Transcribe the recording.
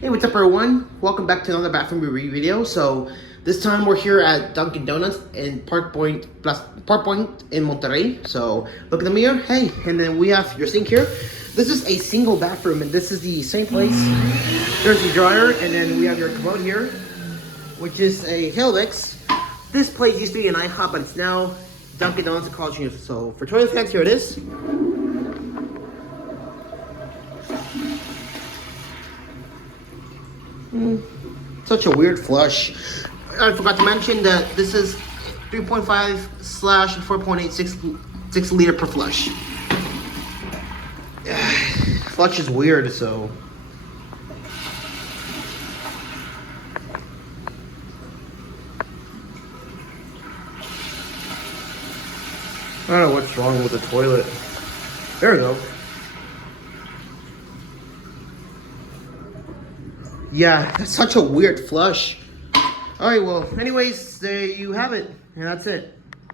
Hey, what's up everyone? Welcome back to another bathroom review video. So this time we're here at Dunkin Donuts in Park Point in Monterrey. So look in the mirror, hey, and then we have your sink here. This is a single bathroom and this is the same place. There's the dryer and then we have your commode here, which is a Helvex. This place used to be an IHOP, but it's now Dunkin Donuts and College Union. So for toilet fans, here it is. Such a weird flush. I forgot to mention that this is 3.5/4.86 liter per flush. Flush is weird, so. I don't know what's wrong with the toilet. There we go. Yeah, that's such a weird flush. Alright, well, anyways, there you have it. And that's it.